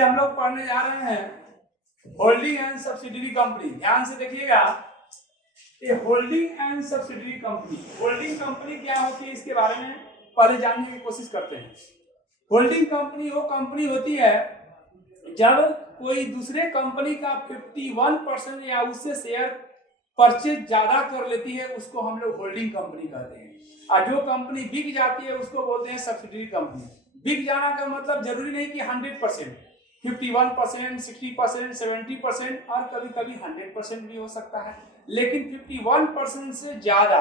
हम लोग पढ़ने जा रहे हैं होल्डिंग एंड सब्सिडरी कंपनी। ध्यान से देखिएगा, ये holding and subsidiary company, holding company क्या होती है इसके बारे में पहले जानने की कोशिश करते हैं। होल्डिंग कंपनी वो कंपनी होती है जब कोई दूसरे कंपनी का 51% या उससे शेयर परचेज ज्यादा कर लेती है, उसको हम लोग होल्डिंग कंपनी कहते हैं। और जो कंपनी बिक जाती है उसको बोलते हैं सब्सिडरी कंपनी। बिक जाना का मतलब जरूरी नहीं कि 100%, 51%, 60%, 70% और कभी कभी 100% भी हो सकता है, लेकिन 51% से ज्यादा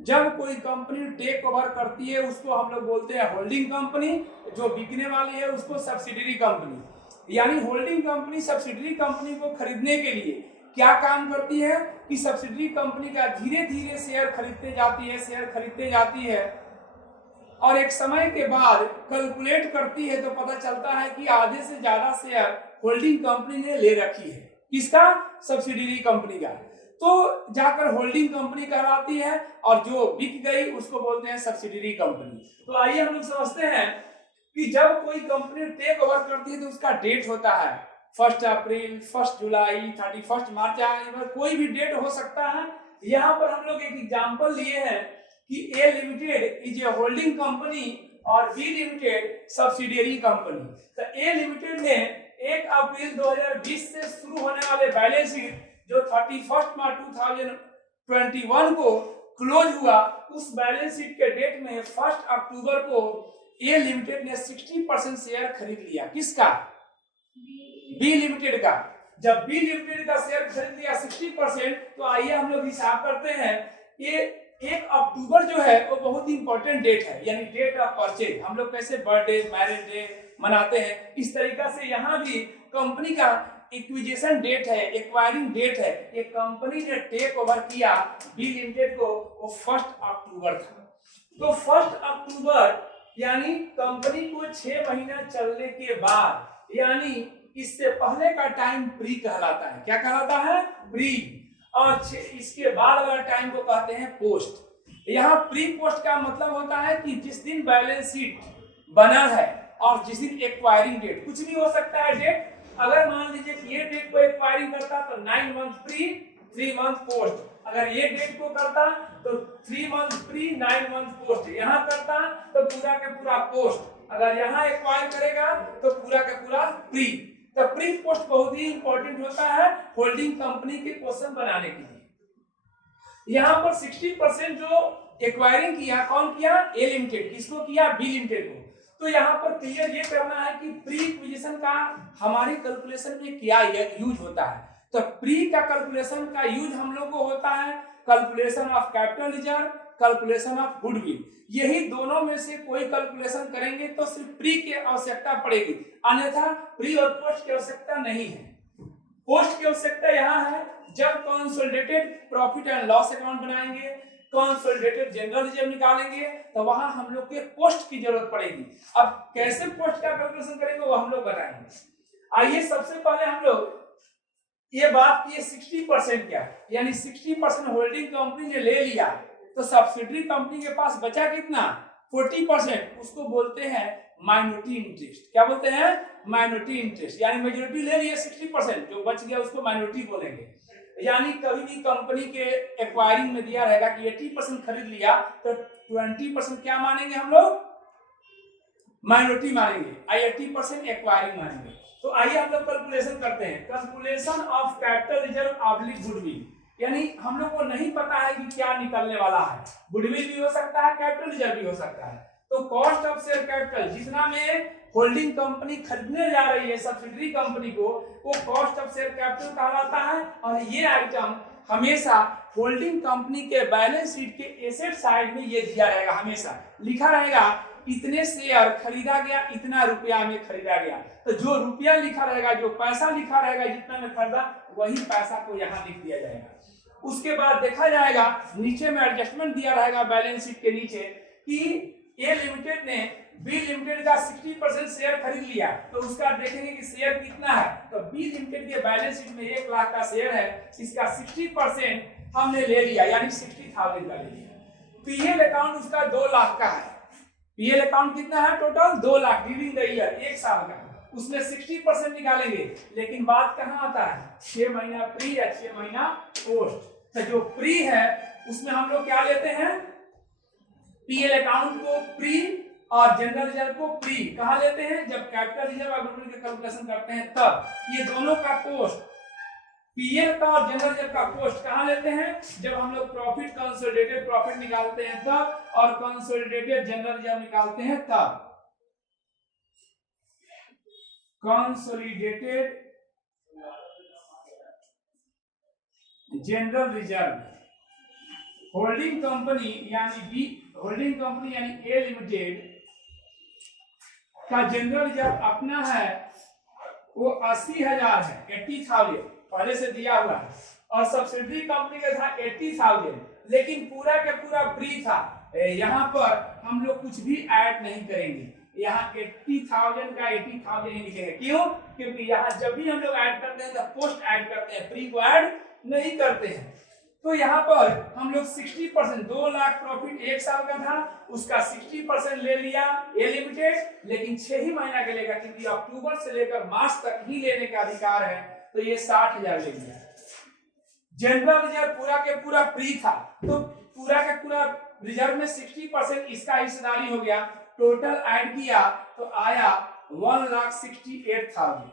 जब कोई कंपनी टेक ओवर करती है उसको हम लोग बोलते हैं होल्डिंग कंपनी। जो बिकने वाली है उसको सब्सिडरी कंपनी। यानी होल्डिंग कंपनी सब्सिडरी कंपनी को खरीदने के लिए क्या काम करती है कि सब्सिडरी कंपनी का धीरे धीरे शेयर खरीदते जाती है और एक समय के बाद कैलकुलेट करती है तो पता चलता है कि आधे से ज्यादा शेयर होल्डिंग कंपनी ने ले रखी है। किसका? सब्सिडरी कंपनी का। तो जाकर होल्डिंग कंपनी कहलाती है और जो बिक गई उसको बोलते हैं सब्सिडरी कंपनी। तो आइए हम लोग समझते हैं कि जब कोई कंपनी टेक ओवर करती है तो उसका डेट होता है 1 अप्रैल, 1 जुलाई, 31 मार्च, कोई भी डेट हो सकता है। यहाँ पर हम लोग एक एग्जांपल लिए हैं कि A limited is a holding company और बी लिमिटेड सब्सिडियरी कंपनी। तो ए लिमिटेड ने 1 अप्रैल 2020 से शुरू होने वाले बैलेंस शीट जो 31 मार्च 2021 को क्लोज हुआ, उस बैलेंस शीट के डेट में 1 अक्टूबर को ए लिमिटेड ने 60% शेयर खरीद लिया। किसका? बी लिमिटेड का। जब बी लिमिटेड का शेयर खरीद लिया 60%, तो आइए हम लोग हिसाब करते हैं। ये 1 अक्टूबर जो है वो बहुत ही इंपॉर्टेंट डेट है, यानी डेट ऑफ परचेज। हम लोग कैसे बर्थडे, मैरिज डे मनाते हैं, इस तरीका से यहाँ भी कंपनी का एक्विजिशन डेट है, एक्वायरिंग डेट है। एक कंपनी ने टेक ओवर किया बी लिमिटेड को, वो 1 अक्टूबर था। तो 1 अक्टूबर यानी कंपनी को 6 महीना चलने के बाद, यानी इससे पहले का टाइम प्री कहलाता है। क्या कहलाता है? प्री। और इसके बाद वाला टाइम को कहते हैं पोस्ट। यहाँ प्री पोस्ट का मतलब होता है कि जिस दिन बैलेंस शीट बना है और जिस दिन एक्वायरिंग डेट, कुछ भी हो सकता है डेट। अगर मान लीजिए कि ये डेट को एक्वायरिंग करता तो 9 मंथ प्री, 3 मंथ पोस्ट। अगर ये डेट को करता तो 3 मंथ प्री, 9 मंथ पोस्ट। यहाँ करता तो पूरा का पूरा पोस्ट। अगर यहाँ एक्वायर करेगा तो पूरा का पूरा प्री। तो प्री पोस्ट बहुत ही इंपॉर्टेंट होता है होल्डिंग कंपनी के क्वेश्चन बनाने के लिए। यहाँ पर 60% जो एक्वायरिंग किया, कौन किया? ए लिमिटेड। किसको किया? बी लिमिटेड को। तो यहाँ पर क्लियर ये करना है कि प्री एक्विजिशन का हमारी कैलकुलेशन में क्या यूज होता है। तो प्री का कैलकुलेशन का यूज हम लोग को होता है calculation of capital reserve, calculation of goodwill. यही दोनों में से कोई कैलकुलेशन करेंगे तो सिर्फ प्री की आवश्यकता पड़ेगी, अन्यथा प्री और पोस्ट की आवश्यकता नहीं है। पोस्ट की आवश्यकता यहाँ है जब consolidated profit and loss account बनाएंगे, कंसोलिडेटेड जनरल रिजर्व निकालेंगे, तो वहां हम लोग के पोस्ट की जरूरत पड़ेगी। अब कैसे पोस्ट का कैलकुलेशन करेंगे वो हम लोग बताएंगे। आइए सबसे पहले हम लोग ये बात की 60% क्या, यानी 60% होल्डिंग कंपनी ने ले लिया तो सब्सिडरी कंपनी के पास बचा कितना? 40%। उसको बोलते हैं माइनॉरिटी इंटरेस्ट। क्या बोलते हैं? Minority interest. यानी मेजॉरिटी ले लिया 60%, जो बच गया उसको माइनॉरिटी बोलेंगे। यानी कभी भी कंपनी के एक्वायरिंग में दिया रहेगा कि 80% खरीद लिया तो 20% क्या मानेंगे हम लोग? माइनॉरिटी मानेंगे, 80% एक्वायरिंग मानेंगे। तो आइए हम लोग कैलकुलेशन करते हैं। Calculation of capital reserve oblique goodwill, यानी हम लोग को नहीं पता है कि क्या निकलने वाला है। गुडविल भी हो सकता है, कैपिटल रिजर्व भी हो सकता है। तो कॉस्ट ऑफ शेयर कैपिटल, जितना में होल्डिंग कंपनी खरीदने जा रही है सब्सिडरी कंपनी को, वो कॉस्ट ऑफ शेयर कैपिटल कहलाता है। और ये आइटम हमेशा होल्डिंग कंपनी के बैलेंस शीट के एसेट साइड में ये दिया रहेगा, हमेशा लिखा रहेगा इतने शेयर खरीदा गया, इतना रुपया में खरीदा गया। तो जो रुपया लिखा रहेगा, जो पैसा लिखा रहेगा जितना में खरीदा, वही पैसा को यहाँ लिख दिया जाएगा। उसके बाद देखा जाएगा नीचे में एडजस्टमेंट दिया रहेगा बैलेंस शीट के नीचे कि ए लिमिटेड ने बी लिमिटेड का 60% शेयर खरीद लिया, तो उसका देखेंगे कि शेयर कितना है। तो बी लिमिटेड के बैलेंस शीट में 1 लाख का शेयर है, इसका 60% हमने ले लिया, यानी 60,000 का ले लिया। पीएल अकाउंट उसका 2 लाख का है। पीएल अकाउंट कितना है? Total 2 lakh during the year, 1 साल का। उसमें 60% निकालेंगे। लेकिन बात कहाँ आता है, 6 महीना प्री या 6 महीना पोस्ट। तो जो प्री है उसमें हम लोग क्या लेते हैं, पीएल अकाउंट को प्री और जनरल रिजर्व को प्री। कहाँ लेते हैं, जब कैपिटल रिजर्व और गुडविल के कैलकुलेशन करते हैं तब। ये दोनों का पोस्ट, पीएल का और जनरल रिजर्व का पोस्ट कहाँ लेते हैं, जब हम लोग प्रॉफिट कंसोलिडेटेड प्रॉफिट निकालते हैं तब, और कंसोलिडेटेड जनरल रिजर्व निकालते हैं तब। Consolidated general reserve, holding company यानी ए लिमिटेड का जनरल रिजर्व अपना है वो 80,000 है, 80,000 पहले से दिया हुआ है, और सब्सिडरी कंपनी का था 80,000, लेकिन पूरा के पूरा फ्री था। यहाँ पर हम लोग कुछ भी ऐड नहीं करेंगे, यहाँ 80,000 का 80,000 ही लिखेंगे। क्यों, क्योंकि यहाँ जब भी हम लोग ऐड करते हैं तो पोस्ट ऐड करते हैं, फ्री को ऐड नहीं करते हैं। तो यहाँ पर हम लोग 60%, 2 लाख प्रॉफिट 1 साल का था, उसका 60% ले लिया ए लिमिटेड, लेकिन 6 ही महीना के लेगा, क्योंकि अक्टूबर से लेकर मार्च तक ही लेने का अधिकार है, तो ये 60,000 ले लिया। जनरल रिजर्व पूरा के पूरा फ्री था, तो पूरा के पूरा रिजर्व में 60% इसका हिस्सेदारी हो गया। टोटल ऐड किया तो आया 1,68,000।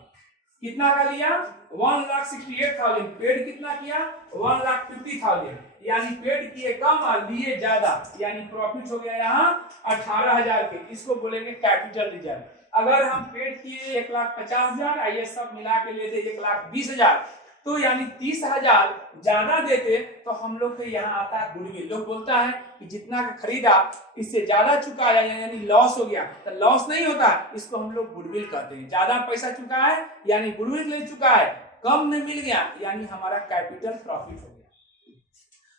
कितना का लिया, 1,68,000। पेड कितना किया, 1,50,000, यानी पेड किए कम और लिए ज्यादा, यानी प्रॉफिट हो गया यहाँ 18,000 के। इसको बोलेंगे कैपिटल रिजर्व। अगर हम पेड किए 1,50,000, ये सब मिला के लेते 1,20,000, तो यानी 30,000 ज्यादा देते तो हम लोग के यहाँ आता है गुडविल। लोग बोलता है कि जितना का खरीदा इससे ज्यादा चुकाया यानी लॉस हो गया, तो लॉस नहीं होता, इसको हम लोग गुडविल कहते हैं। ज्यादा पैसा चुका है यानी गुडविल ले चुका है, कम में मिल गया यानी हमारा कैपिटल प्रॉफिट हो गया।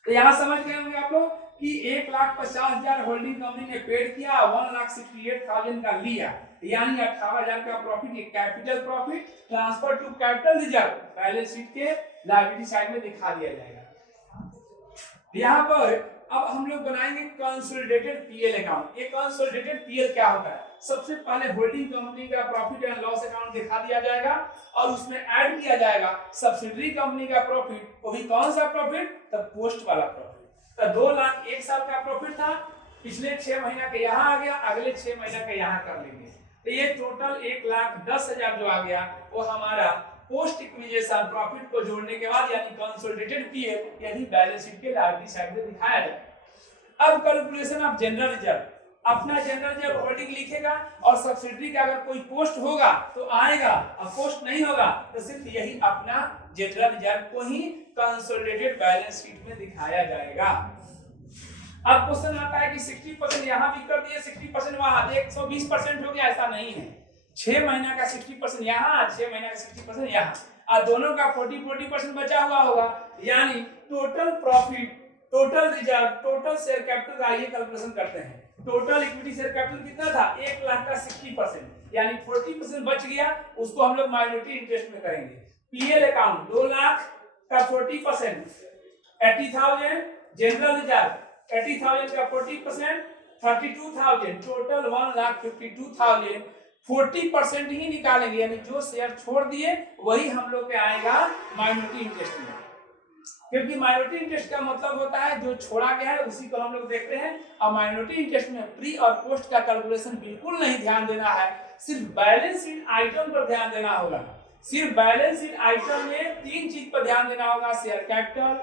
तो यहाँ समझ गए होंगे आप लोग कि 1,50,000 होल्डिंग कंपनी ने पेड किया, 1,68,000 का लिया, यानी 18,000 का प्रॉफिट, ये capital profit transfer to capital reserve balance sheet के लायबिलिटी साइड में दिखा दिया जाएगा। यहाँ पर अब हम लोग बनाएंगे कंसोलिडेटेड पीएल अकाउंट। ये कंसोलिडेटेड पीएल क्या होता है, सबसे पहले होल्डिंग कंपनी का प्रॉफिट एंड लॉस अकाउंट दिखा दिया जाएगा और उसमें ऐड किया जाएगा सब्सिडरी कंपनी का प्रॉफिट। वो भी कौन सा प्रॉफिट, तब पोस्ट वाला प्रॉफिट। तो 2 लाख 1 साल का प्रॉफिट था, पिछले 6 महीना के यहाँ आ गया, अगले 6 महीना के यहाँ कर लेंगे, तो ये टोटल 1,10,000 जो आ गया वो हमारा पोस्ट इक्विजिशन प्रॉफिट को जोड़ने के बाद यानी कंसोलिडेटेड पीएल, यानी बैलेंस शीट के लायबिलिटी साइड में दिखाया जाए। अब कैलकुलेशन ऑफ जनरल रिजर्व, अपना जनरल रिजर्व होल्डिंग लिखेगा और सब्सिडरी का अगर कोई पोस्ट होगा तो आएगा, और पोस्ट नहीं होगा तो सिर्फ यही अपना जनरल रिजर्व को ही कंसोलिडेटेड बैलेंस शीट में दिखाया जाएगा। अब क्वेश्चन आता है कि 60% यहाँ भी कर दिए, 60% वहां, 120% हो गया, ऐसा नहीं है। 6 महीना का 60% यहाँ, 6 महीना का 60% यहाँ, और दोनों का 40% बचा हुआ होगा, यानी total profit, total reserve, total share capital का ये कैलकुलेशन करते हैं। टोटल इक्विटी शेयर कैपिटल कितना था, 1 लाख का 60%, यानी 40% बच गया, उसको हम लोग माइनॉरिटी इंटरेस्ट में करेंगे। पीएल अकाउंट 2 लाख का 40%, 80,000, जनरल रिजर्व 80,000 का 40%, 32,000, टोटल 1,52,000। 40% ही निकालेंगे, यानी जो शेयर छोड़ दिए वही हम लोग के आएगा माइनॉरिटी इंटरेस्ट में, क्योंकि माइनॉरिटी इंटरेस्ट का मतलब होता है जो छोड़ा गया है उसी को हम लोग देखते हैं। और माइनॉरिटी इंटरेस्ट में प्री और पोस्ट का कैलकुलेशन बिल्कुल नहीं ध्यान देना है, सिर्फ बैलेंस शीट आइटम पर ध्यान देना होगा। सिर्फ बैलेंस शीट आइटम में 3 चीज पर ध्यान देना होगा, share capital,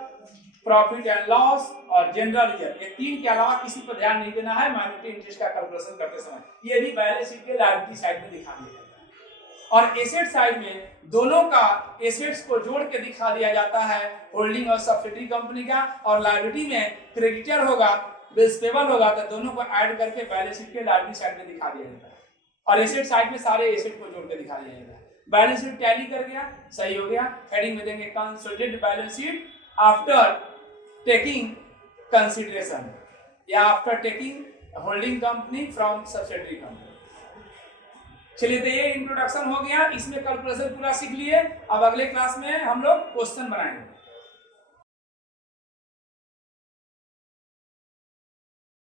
profit and loss और जनरल रिजर्व। ये 3 के अलावा किसी पर ध्यान नहीं देना है माइनॉरिटी इंटरेस्ट का कैलकुलेशन करते समय। ये भी बैलेंस शीट के लायबिलिटी साइड में दिखा दिया जाता है। और एसेट साइड में दोनों का एसेट्स को जोड़ के दिखा दिया जाता है, होल्डिंग और सब्सिडरी कंपनी का, और लायबिलिटी में क्रेडिटर होगा, बिल्स पेबल होगा, तो दोनों को ऐड करके बैलेंस शीट के लायबिलिटी साइड में दिखा दिया जाता है। और एसेट साइड में सारे एसेट को जोड़ के दिखा दिया जाता है। बैलेंस शीट टैली कर गया, सही हो गया। हेडिंग में देंगे consolidated balance sheet after taking consideration, या after taking holding company from subsidiary company. चलिए, तो ये इंट्रोडक्शन हो गया, इसमें कैलकुलेशन पूरा सीख लिए। अब अगले क्लास में हम लोग क्वेश्चन बनाएंगे।